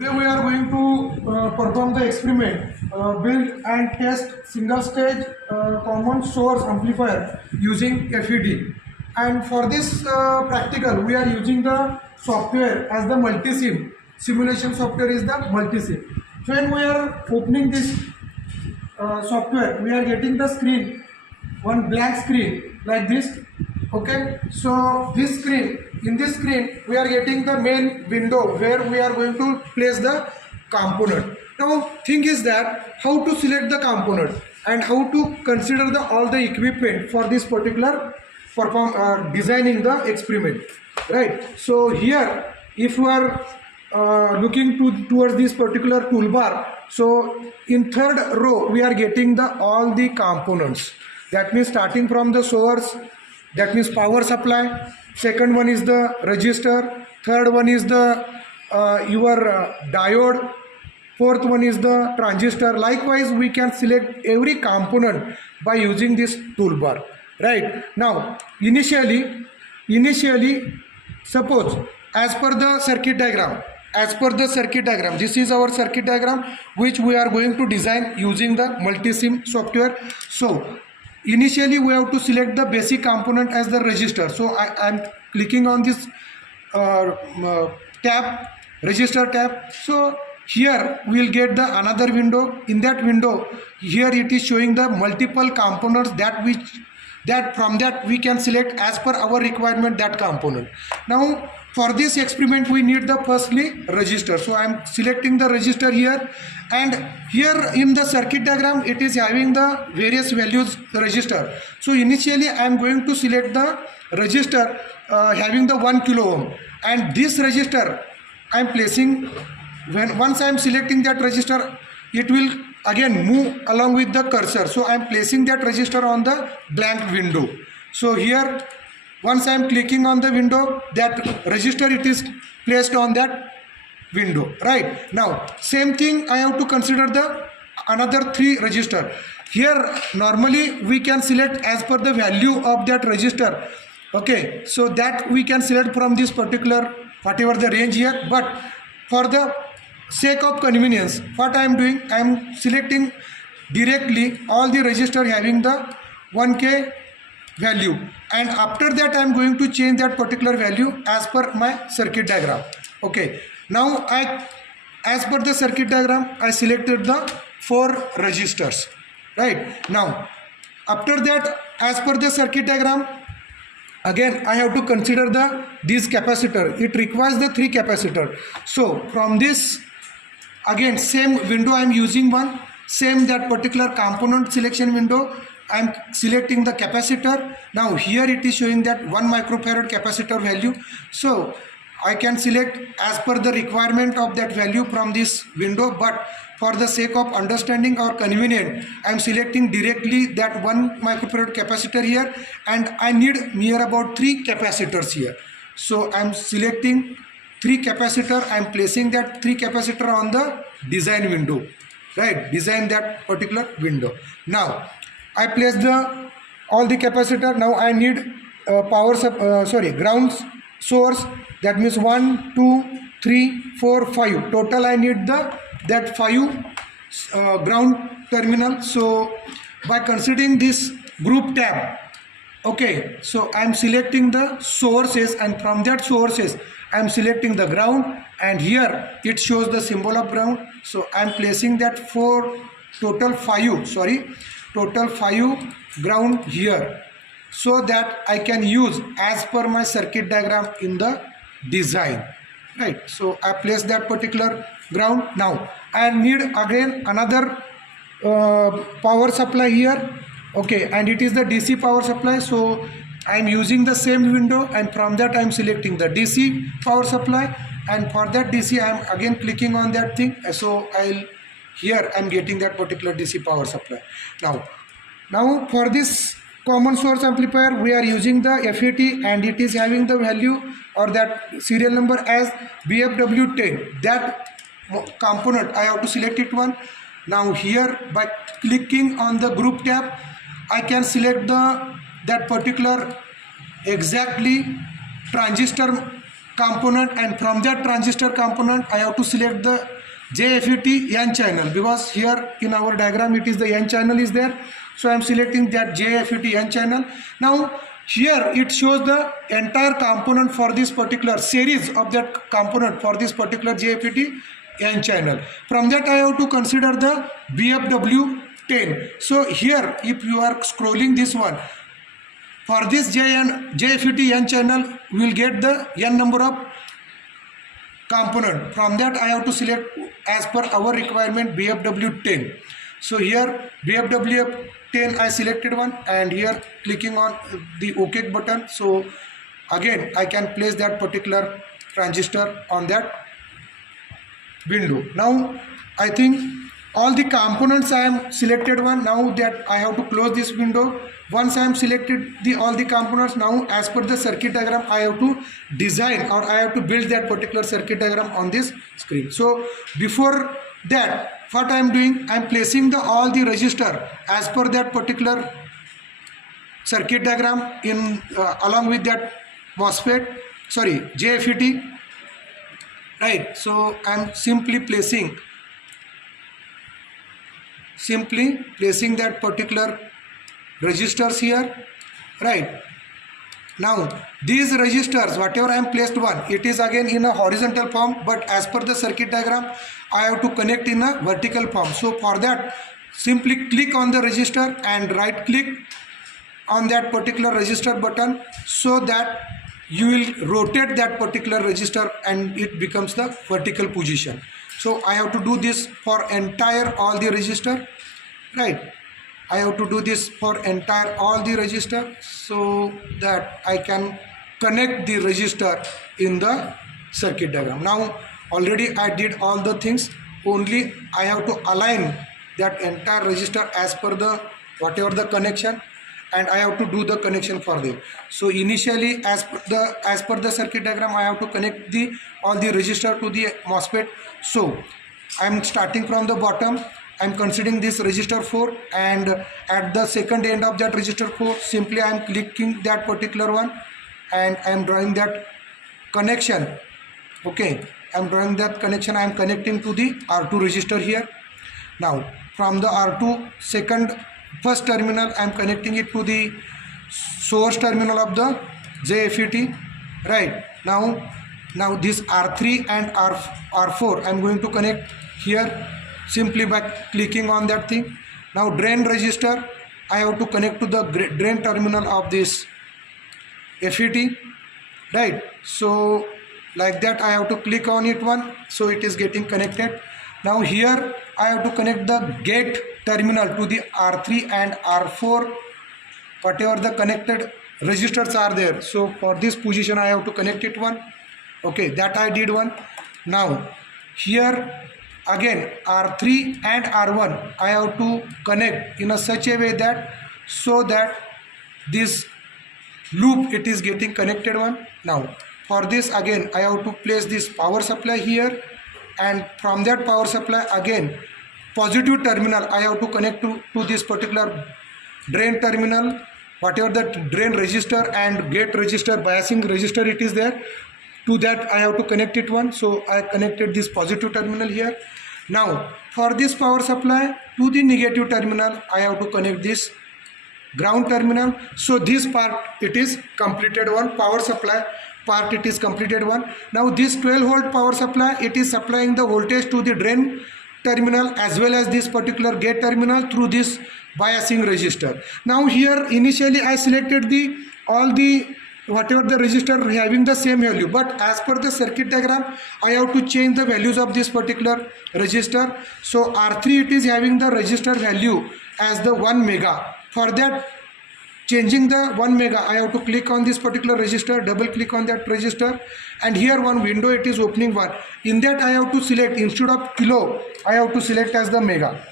Today we are going to perform the experiment, build and test single stage common source amplifier using FET. And for this practical, we are using the software as the multisim. Simulation software is the multisim. So when we are opening this software, we are getting the screen, one blank screen like this. Okay, so this screen, in this screen we are getting the main window where we are going to place the component. Now thing is that how to select the component and how to consider the all the equipment for this particular designing the experiment, right? So here if you are looking towards this particular toolbar, so in third row we are getting the all the components. That means starting from the source, that means power supply. Second one is the resistor. Third one is the diode. Fourth one is the transistor. Likewise, we can select every component by using this toolbar. Right now, initially, suppose as per the circuit diagram. This is our circuit diagram which we are going to design using the multisim software. So initially we have to select the basic component as the resistor. So I am clicking on this tab, resistor tab. So here we will get the another window. In that window, here it is showing the multiple components that from that we can select as per our requirement that component. Now for this experiment we need the firstly resistor. So I am selecting the resistor here, and here in the circuit diagram it is having the various values resistor. So initially I am going to select the resistor having the 1 kilo ohm, and this resistor I am placing, once I am selecting that resistor, it will again move along with the cursor. So I am placing that resistor on the blank window. So here once I am clicking on the window, that resistor it is placed on that window. Right now same thing I have to consider the another 3 resistor. Here normally we can select as per the value of that resistor. Okay, so that we can select from this particular whatever the range here, but for the sake of convenience what I am doing, I am selecting directly all the resistor having the 1k value, and after that I am going to change that particular value as per my circuit diagram. Okay, now as per the circuit diagram I selected the 4 resistors. Right now after that, as per the circuit diagram, again I have to consider this capacitor. It requires the 3 capacitor. So from this again same window I am using one, same that particular component selection window I am selecting the capacitor. Now here it is showing that 1 microfarad capacitor value. So I can select as per the requirement of that value from this window, but for the sake of understanding or convenient I am selecting directly that 1 microfarad capacitor here, and I need near about 3 capacitors here. So I am selecting 3 capacitor. I am placing that 3 capacitor on the design window. Right, design that particular window. Now I place all the capacitor. Now I need ground source. That means 1, 2, 3, 4, 5. Total I need that 5 ground terminal. So by considering this group tab, okay, so I am selecting the sources, and from that sources I am selecting the ground, and here it shows the symbol of ground. So I am placing that total 5 ground here, so that I can use as per my circuit diagram in the design. Right, so I place that particular ground. Now I need again another power supply here. Okay, and it is the DC power supply. So I am using the same window, and from that I am selecting the DC power supply, and for that DC I am again clicking on that thing. So here I am getting that particular DC power supply. Now for this common source amplifier we are using the FET, and it is having the value or that serial number as BFW10. That component I have to select it one. Now here by clicking on the group tab I can select that particular exactly transistor component, and from that transistor component I have to select the JFET N channel, because here in our diagram it is the N channel is there, so I am selecting that JFET N channel. Now here it shows the entire component for this particular series of that component for this particular JFET N channel. From that I have to consider the BFW10. So here if you are scrolling this one, for this JFET N channel we will get the N number of component. From that I have to select as per our requirement BFW10. So here BFW10 I selected one, and here clicking on the OK button. So again I can place that particular transistor on that window. Now I think all the components I am selected one. Now that I have to close this window. Once I am selected all the components, now as per the circuit diagram I have to design, or I have to build that particular circuit diagram on this screen. So before that, what I am doing, I am placing all the resistor as per that particular circuit diagram in along with that JFET, right? So I am simply placing that particular resistors here, right? Now these resistors, whatever I am placed one, it is again in a horizontal form, but as per the circuit diagram I have to connect in a vertical form. So for that, simply click on the resistor and right click on that particular resistor button, so that you will rotate that particular resistor and it becomes the vertical position. So I have to do this for entire all the resistor, right? I have to do this for entire all the resistor, so that I can connect the resistor in the circuit diagram. Now already I did all the things, only I have to align that entire resistor as per the whatever the connection, and I have to do the connection for them. So initially as per the circuit diagram I have to connect all the resistor to the MOSFET. So I am starting from the bottom. I am considering this resistor 4, and at the second end of that resistor 4 simply I am clicking that particular one, and I am drawing that connection. Okay, I am drawing that connection. I am connecting to the R2 resistor here. Now from the R2 first terminal I am connecting it to the source terminal of the JFET, right? Now this R3 and R4 I am going to connect here simply by clicking on that thing. Now drain resistor I have to connect to the drain terminal of this FET, right? So like that I have to click on it one, so it is getting connected. Now here I have to connect the gate terminal to the R3 and R4, whatever the connected resistors are there. So for this position I have to connect it one. Okay, that I did one. Now here again R3 and R1 I have to connect in such a way that so that this loop it is getting connected one. Now for this again I have to place this power supply here, and from that power supply again positive terminal I have to connect to this particular drain terminal, whatever the drain resistor and gate resistor, biasing resistor it is there, to that I have to connect it one. So I connected this positive terminal here. Now for this power supply to the negative terminal I have to connect this ground terminal. So this part it is completed one, power supply part it is completed one. Now this 12-volt power supply it is supplying the voltage to the drain terminal as well as this particular gate terminal through this biasing resistor. Now here initially I selected all the whatever the resistor having the same value, but as per the circuit diagram I have to change the values of this particular resistor. So R3 it is having the resistor value as the 1 mega. For that, changing the 1 mega I have to click on this particular resistor, double click on that resistor, and here one window it is opening one. In that I have to select, instead of kilo I have to select as the mega,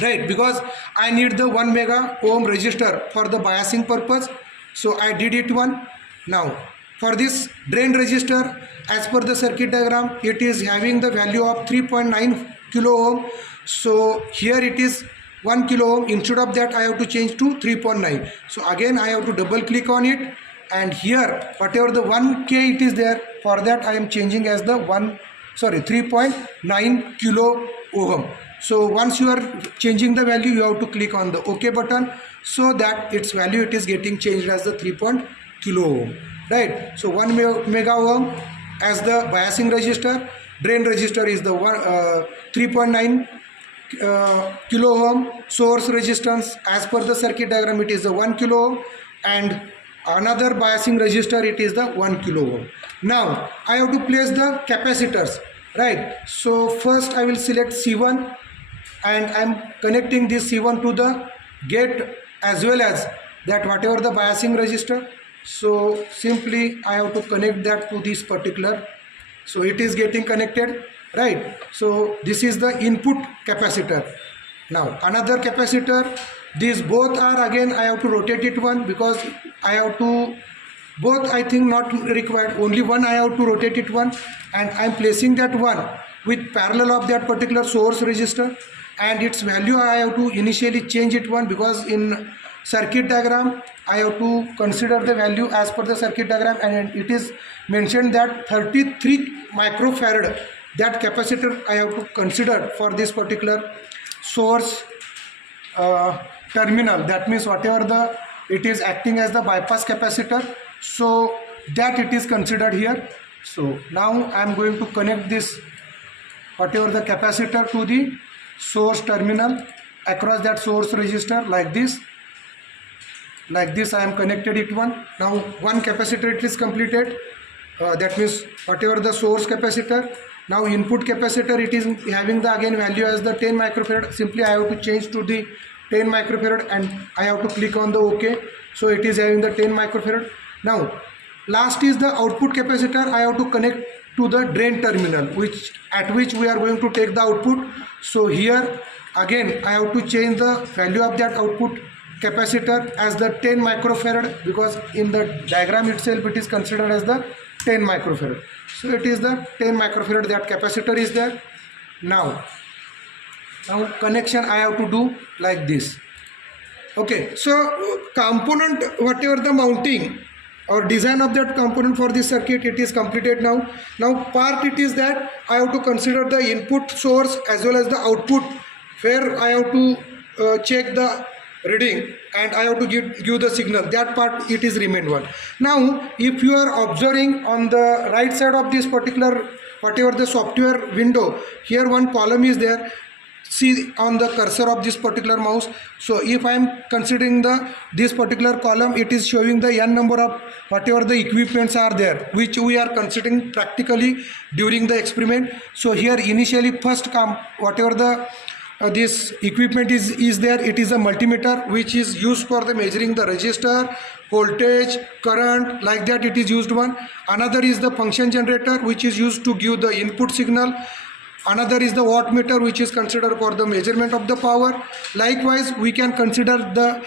right? Because I need the 1 mega ohm resistor for the biasing purpose. So I did it one. Now for this drain resistor as per the circuit diagram it is having the value of 3.9 kilo ohm. So here it is 1 kilo ohm. Instead of that I have to change to 3.9. So again I have to double click on it, and here whatever the 1k it is there, for that I am changing as the 3.9 kilo ohm. So once you are changing the value, you have to click on the OK button, so that its value it is getting changed as the 3 kilo ohm, right? So 1 mega ohm as the biasing resistor, drain resistor is the 3.9 kilo ohm, source resistance as per the circuit diagram it is the 1 kilo ohm, and another biasing resistor it is the 1 kilo ohm. Now I have to place the capacitors, right? So first I will select C1 and I am connecting this C1 to the gate as well as that whatever the biasing resistor. So simply I have to connect that to this particular, so it is getting connected, right? So this is the input capacitor. Now another capacitor, these both are, again I have to rotate it one, because I have to, both I think not required, only one I have to rotate it one, and I am placing that one with parallel of that particular source resistor, and its value I have to initially change it one, because in circuit diagram I have to consider the value as per the circuit diagram, and it is mentioned that 33 microfarad, that capacitor I have to consider for this particular source terminal. That means whatever the it is acting as the bypass capacitor, so that it is considered here. So now I am going to connect this whatever the capacitor to the source terminal across that source resistor like this. Like this I am connected it one. Now one capacitor it is completed, that means whatever the source capacitor. Now input capacitor it is having the again value as the 10 microfarad. Simply I have to change to the 10 microfarad and I have to click on the OK. So it is having the 10 microfarad. Now last is the output capacitor. I have to connect to the drain terminal, at which we are going to take the output. So here again I have to change the value of that output capacitor as the 10 microfarad, because in the diagram itself it is considered as the 10 microfarad. So it is the 10 microfarad, that capacitor is there. Now connection I have to do like this. Okay, so component, whatever the mounting or design of that component for this circuit, it is completed now. Now part it is that I have to consider the input source as well as the output, where I have to check the reading and I have to give the signal. That part it is remained one. Now if you are observing on the right side of this particular whatever the software window, here one column is there. See on the cursor of this particular mouse. So if I am considering this particular column, it is showing the n number of whatever the equipments are there, which we are considering practically during the experiment. So here initially first come whatever the this equipment is there, it is a multimeter which is used for the measuring the resistor, voltage, current, like that it is used one. Another is the function generator which is used to give the input signal. Another is the wattmeter which is considered for the measurement of the power. Likewise we can consider the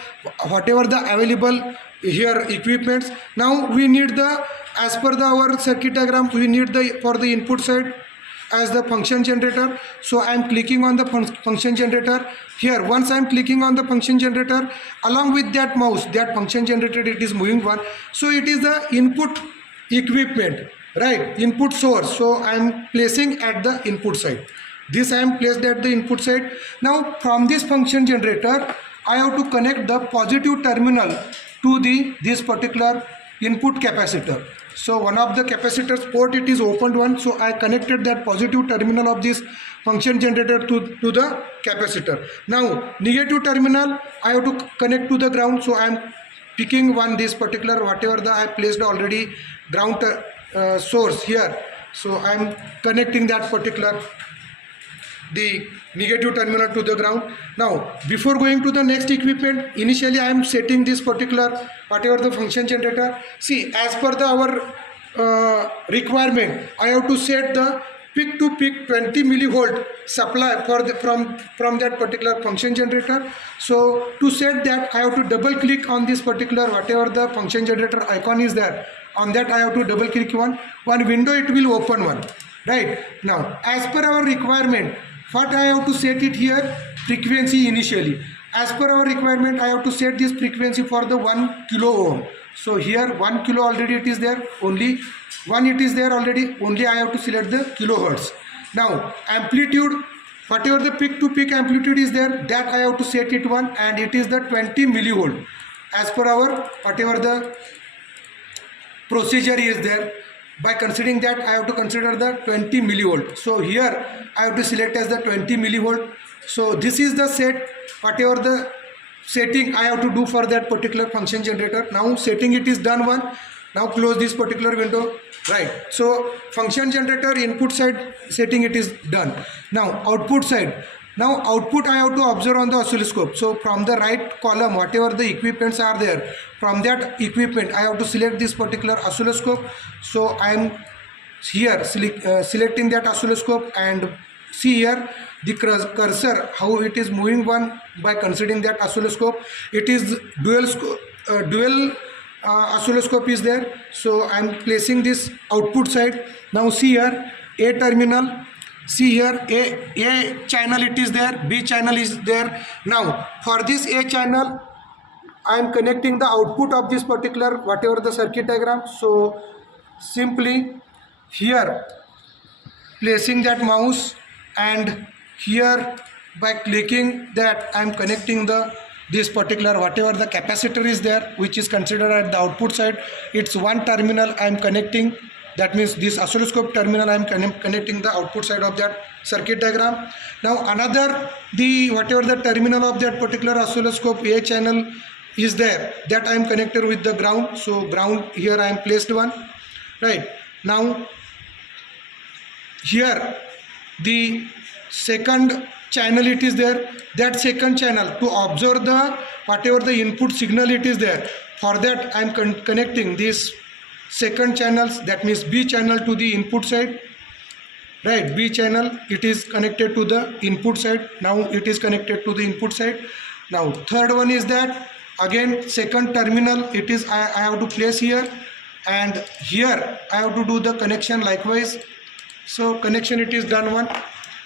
whatever the available here equipments. Now we need the, as per our circuit diagram, we need the for the input side as the function generator. So I am clicking on the function generator here. Once I am clicking on the function generator, along with that mouse, that function generator it is moving one. So it is the input equipment, right, input source. So I am placing at the input side. This I am placed at the input side. Now from this function generator I have to connect the positive terminal to this particular input capacitor. So one of the capacitors port it is opened one, so I connected that positive terminal of this function generator to the capacitor. Now negative terminal I have to connect to the ground, so I am picking one this particular whatever the I placed already ground source here. So I am connecting that particular the negative terminal to the ground. Now before going to the next equipment, initially I am setting this particular whatever the function generator. See, as per our requirement, I have to set the peak to peak 20 millivolt supply for the from that particular function generator. So to set that, I have to double click on this particular whatever the function generator icon is there. On that I have to double click one window, it will open one, right? Now as per our requirement, what I have to set it here, frequency initially. As per our requirement, I have to set this frequency for the 1 kilo ohm. So here 1 kilo already it is there, only 1 it is there already, only I have to select the kilohertz. Now amplitude, whatever the peak to peak amplitude is there, that I have to set it 1, and it is the 20 millivolt as per our whatever the procedure is there. By considering that, I have to consider the 20 millivolt. So here I have to select as the 20 millivolt. So this is the set, whatever the setting I have to do for that particular function generator. Now setting it is done one. Now close this particular window. Right. So function generator input side setting it is done. Now output side. Now output I have to observe on the oscilloscope. So from the right column, whatever the equipments are there, from that equipment I have to select this particular oscilloscope. So I am here selecting that oscilloscope, and see here the cursor how it is moving one by considering that oscilloscope. It is dual oscilloscope is there. So I am placing this output side. Now see here A terminal. See here A channel it is there, B channel is there. Now for this A channel I am connecting the output of this particular whatever the circuit diagram. So simply here placing that mouse, and here by clicking that I am connecting this particular whatever the capacitor is there, which is considered at the output side. It's one terminal I am connecting. That means this oscilloscope terminal I am connecting the output side of that circuit diagram. Now another whatever the terminal of that particular oscilloscope A channel is there, that I am connected with the ground. So ground here I am placed one. Right. Now here the second channel it is there. That second channel to observe the whatever the input signal it is there. For that I am connecting this second channels, that means B channel to the input side. Right, B channel it is connected to the input side. Now it is connected to the input side. Now third one is that again second terminal it is I have to place here, and here I have to do the connection likewise. So connection it is done one.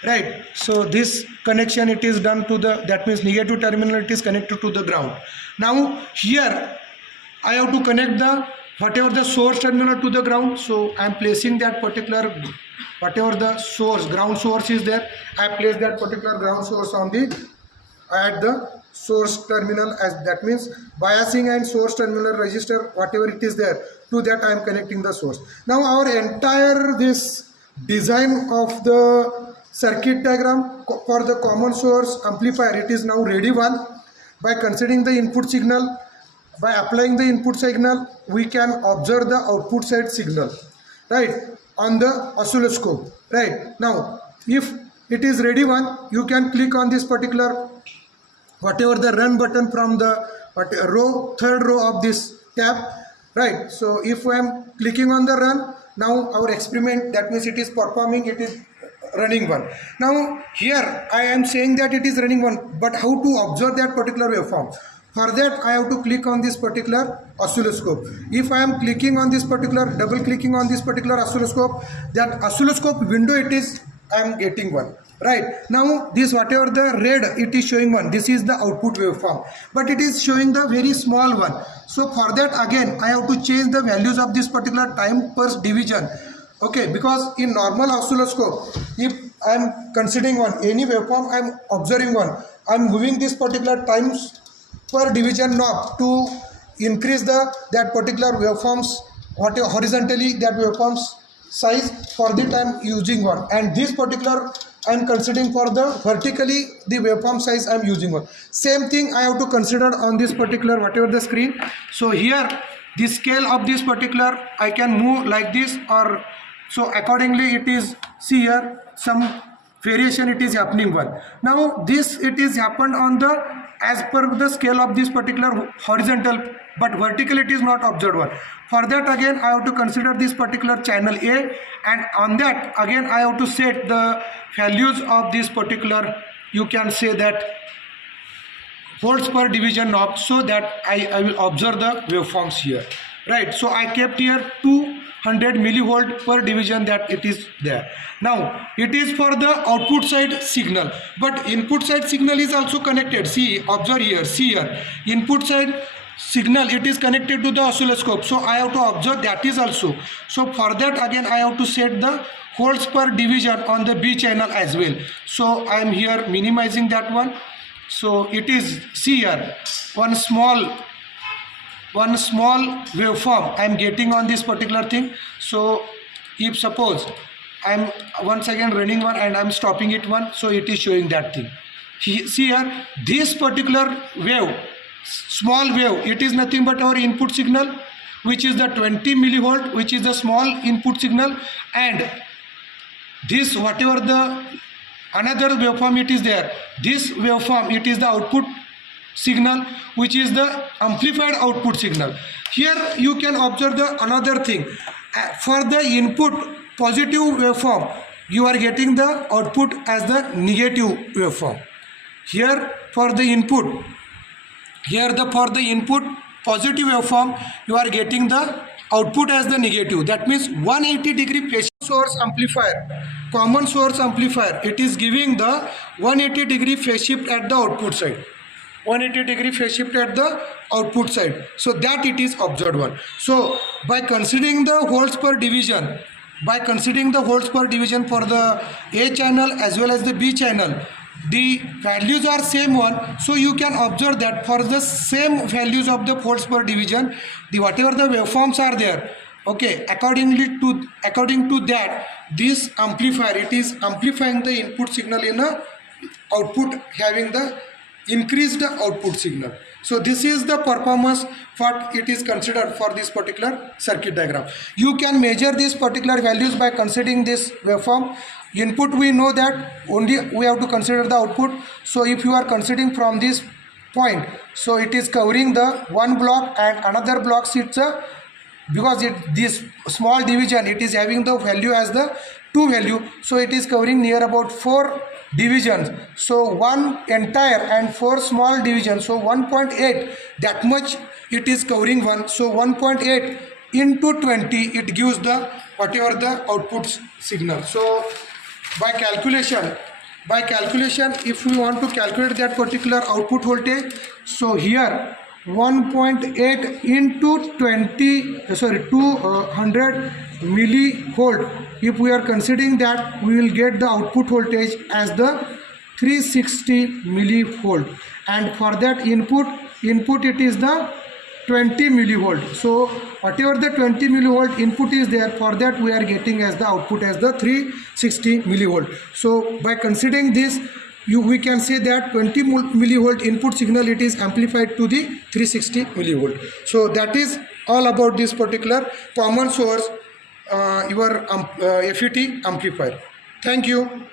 Right, so this connection it is done to the, that means negative terminal it is connected to the ground. Now here I have to connect the whatever the source terminal to the ground. So I am placing that particular whatever the source, ground source is there, I place that particular ground source on at the source terminal, as that means biasing and source terminal resistor whatever it is there, to that I am connecting the source. Now our entire this design of the circuit diagram for the common source amplifier, it is now ready one. By considering the input signal, by applying the input signal, we can observe the output side signal, right, on the oscilloscope. Right, now if it is ready one, you can click on this particular whatever the run button from the third row of this tab. Right, so if I am clicking on the run, now our experiment, that means it is performing, it is running one. Now here I am saying that it is running one, but how to observe that particular waveform? For that I have to click on this particular oscilloscope. If I am clicking on this particular, double clicking on this particular oscilloscope, that oscilloscope window it is I am getting one. Right, now this whatever the red it is showing one, this is the output waveform, but it is showing the very small one. So for that again I have to change the values of this particular time per division. Okay, because in normal oscilloscope, if I am considering one any waveform, I am observing one, I am moving this particular times per division knob to increase that particular waveforms whatever horizontally that waveforms size. For that I am using one, and this particular I am considering for the vertically the waveform size I am using one. Same thing I have to consider on this particular whatever the screen. So here the scale of this particular I can move like this, or so accordingly it is, see here some variation it is happening one. Now this it is happened on the as per the scale of this particular horizontal, but vertical it is not observed one. For that again I have to consider this particular channel A, and on that again I have to set the values of this particular, you can say that volts per division knob, so that I will observe the waveforms here. Right, so I kept here 200 millivolt per division, that it is there. Now it is for the output side signal, but input side signal is also connected. See, observe here, see here, input side signal, it is connected to the oscilloscope, so I have to observe that is also. So for that again I have to set the volts per division on the B channel as well. So I am here minimizing that one. So it is, see here, one small waveform I am getting on this particular thing. So if suppose I am once again running one and I am stopping it one, so it is showing that thing. See here, this particular wave, small wave, it is nothing but our input signal, which is the 20 millivolt, which is the small input signal, and this whatever the another waveform it is there, this waveform it is the output signal, which is the amplified output signal. Here you can observe the another thing. For the input positive waveform, you are getting the output as the negative waveform. Here for the input, for the input positive waveform, you are getting the output as the negative. That means 180-degree phase source amplifier, common source amplifier, it is giving the 180-degree phase shift at the output side. 180-degree phase shift at the output side. So that it is observed one. So by considering the volts per division, for the A channel as well as the B channel, the values are same one. So you can observe that for the same values of the volts per division, the whatever the waveforms are there, okay, according to that, this amplifier, it is amplifying the input signal in a output, having the increased output signal. So this is the performance what it is considered for this particular circuit diagram. You can measure these particular values by considering this waveform. Input, we know that only we have to consider the output. So if you are considering from this point, so it is covering the one block and another block sits because this small division, it is having the value as the 2 value, so it is covering near about 4 divisions. So one entire and 4 small divisions, so 1.8, that much it is covering one. So 1.8 into 20, it gives the whatever the output signal. So by calculation, if we want to calculate that particular output voltage, so here 1.8 into 200 millivolt, if we are considering that, we will get the output voltage as the 360 millivolt, and for that input it is the 20 millivolt. So whatever the 20 millivolt input is there, for that we are getting as the output as the 360 millivolt. So by considering this, we can say that 20 millivolt input signal, it is amplified to the 360 millivolt. So that is all about this particular common source FET amplifier. Thank you.